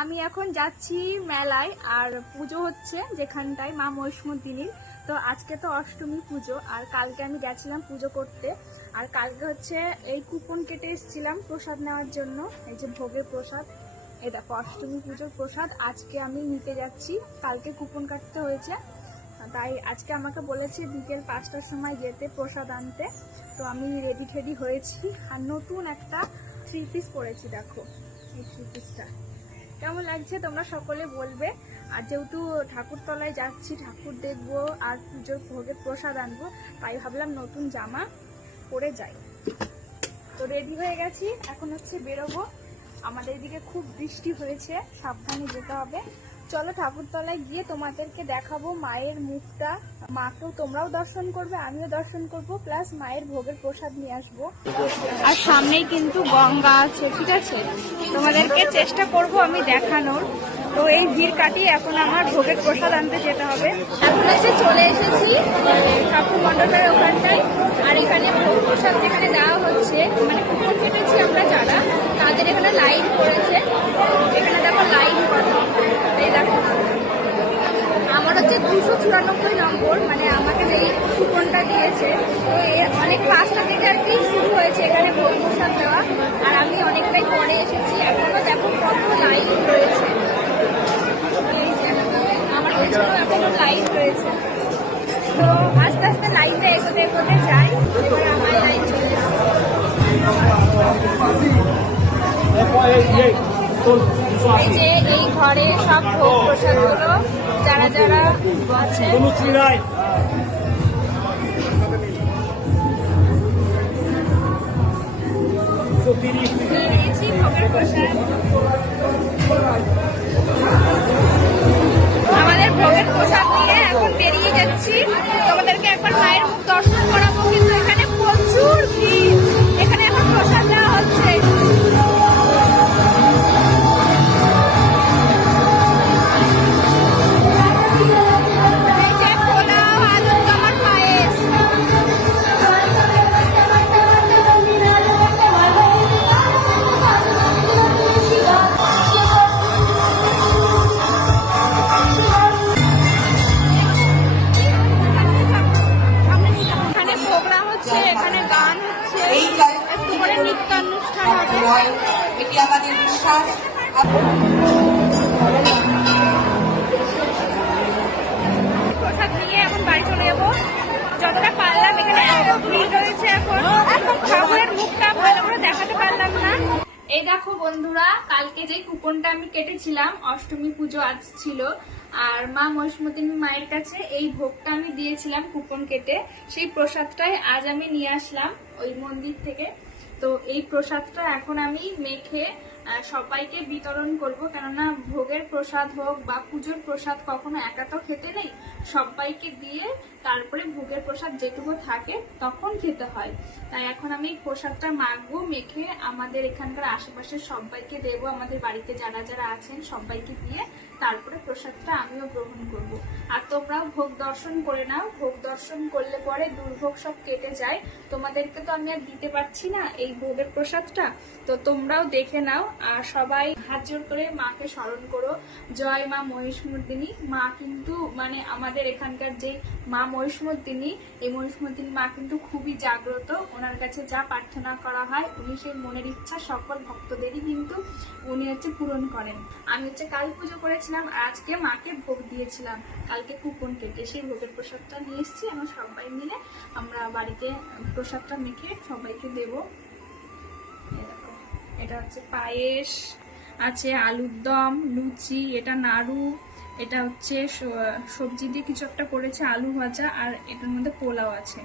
আমি এখন যাচ্ছি মেলায় আর পুজো হচ্ছে যেখানটায় মা মহিষমর্দিনীর। তো আজকে তো অষ্টমী পুজো আর কালকে আমি গেছিলাম পুজো করতে। আর কালকে হচ্ছে এই কুপন কেটে এসেছিলাম প্রসাদ নেওয়ার জন্য, এই যে ভোগের প্রসাদ। এই দেখো অষ্টমী পুজোর প্রসাদ আজকে আমি নিতে যাচ্ছি, কালকে কুপন কাটতে হয়েছে। তাই আজকে আমাকে বলেছে বিকেল 5টার সময় যেতে প্রসাদ আনতে। তো আমি রেডি ঠেডি হয়েছি আর নতুন একটা 3 পিস পরেছি। দেখো এই 3 পিসটা কেমন লাগছে তোমরা সকলে বলবে। আর যেহেতু ঠাকুরতলায় যাচ্ছি, ঠাকুর দেখবো আর পুজোর ভোগের প্রসাদ আনবো, তাই ভাবলাম নতুন জামা পরে যাই। তো রেডি হয়ে গেছি, এখন হচ্ছে বেরোবো। আমাদের এদিকে খুব বৃষ্টি হয়েছে, সাবধানে যেতে হবে। চলো ঠাকুরতলায় গিয়ে তোমাদেরকে দেখাবো মায়ের মুখটা। মাকেও তোমরাও দর্শন করবে, আমিও দর্শন করব, প্লাস মায়ের ভোগের প্রসাদ নিয়ে আসবো। আর সামনেই কিন্তু গঙ্গা আছে, ঠিক আছে? তোমাদেরকে চেষ্টা করব আমি দেখানোর। তো এই ভিড় কাটিয়ে এখন আমার ভোগের প্রসাদ আনতে যেতে হবে। এখন এসে চলে এসেছি ঠাকুর মণ্ডপের ওখানটায়। আর এখানে ভোগ প্রসাদ যেখানে দেওয়া হচ্ছে, মানে কুপন কেটেছি আমরা যারা, তাদের এখানে লাইন পড়েছে। এখানে দেখো লাইন করা, এই দেখো আমার হচ্ছে 294 নম্বর, মানে আমাকে যেই কুপনটা দিয়েছে। তো অনেক 5টা থেকে আর কি শুরু হয়েছে এখানে ভোগ প্রসাদ দেওয়া। আর আমি অনেকটাই পরে এসেছি, এখনো দেখো কত লাইন রয়েছে। এই যে আমার পেছনেও এখনো লাইন রয়েছে। তো আস্তে আস্তে লাইনটা এগোতে এগোতে যাই। এবার আমার লাইন চলে এসেছে। এই যে এই ঘরে সব ভোগ প্রসাদ গুলো যারা যারা আছে নিয়েছি ভোগের প্রসাদ। আমাদের ভোগের প্রসাদ নিয়ে এখন বেরিয়ে যাচ্ছি। তোমাদেরকে একবার মায়ের মুখ দর্শন করাবো, কিন্তু এখানে প্রচুর ভিড়। এখানে এখন প্রসাদ দেওয়া হচ্ছে। এটি আমাদের বিশ্বাস। প্রসাদ নিয়ে এখন বাড়ি চলে যাবো যতটা পারলাম। এখানে এত ভিড় রয়েছে, এখন ঠাকুরের মুখটা ভালো করে দেখাতে পারলাম না। এই দেখো বন্ধুরা, কালকে যে কুপনটা আমি কেটেছিলাম, অষ্টমী পুজো আজ ছিল, আর মা মহিষমর্দিনী মায়ের কাছে এই ভোগটা আমি দিয়েছিলাম কুপন কেটে। সেই প্রসাদটাই আজ আমি নিয়ে আসলাম ওই মন্দির থেকে। তো এই প্রসাদটা এখন আমি মেখে সবাইকে বিতরণ করব, কেননা ভোগের প্রসাদ হোক বা পুজোর প্রসাদ কখনো একা তো খেতে নেই, সবাইকে দিয়ে তারপরে ভোগের প্রসাদ যেটুকু থাকে তখন খেতে হয়। তাই এখন আমি প্রসাদটা মাখবো, মেখে আমাদের এখানকার আশেপাশের সবাইকে দেবো, আমাদের বাড়িতে যারা যারা আছেন সবাইকে দিয়ে তারপরে প্রসাদটা আমিও গ্রহণ করব। আর তোমরাও ভোগ দর্শন করে নাও, ভোগ দর্শন করলে পরে দুর্ভোগ সব কেটে যায়। তোমাদেরকে তো আমি আর দিতে পারছি না এই ভোগের প্রসাদটা, তো তোমরাও দেখে নাও। আর সবাই হাত জোর করে মাকে স্মরণ করো, জয় মা মহিষমর্দিনী। মা কিন্তু মানে আমাদের এখানকার যে মা মহিষমর্দিনী, এই মহিষমর্দিনী মা কিন্তু খুবই জাগ্রত। ওনার কাছে যা প্রার্থনা করা হয় উনি সেই মনের ইচ্ছা সকল ভক্তদেরই কিন্তু উনি হচ্ছে পূরণ করেন। আমি হচ্ছে কাল পুজো করেছিলাম আর আজকে মাকে ভোগ দিয়েছিলাম, কালকে কুপন কেটে সেই ভোগের প্রসাদটা নিয়ে এসেছি। এখন সবাই মিলে আমরা বাড়িতে প্রসাদটা মেখে সবাইকে দেবো। এটা হচ্ছে পায়েস আছে, আলুর দম, লুচি, এটা নাড়ু, এটা হচ্ছে সবজি দিয়ে কিছু একটা করেছে, আলু ভাজা, আর এটার মধ্যে পোলাও আছে।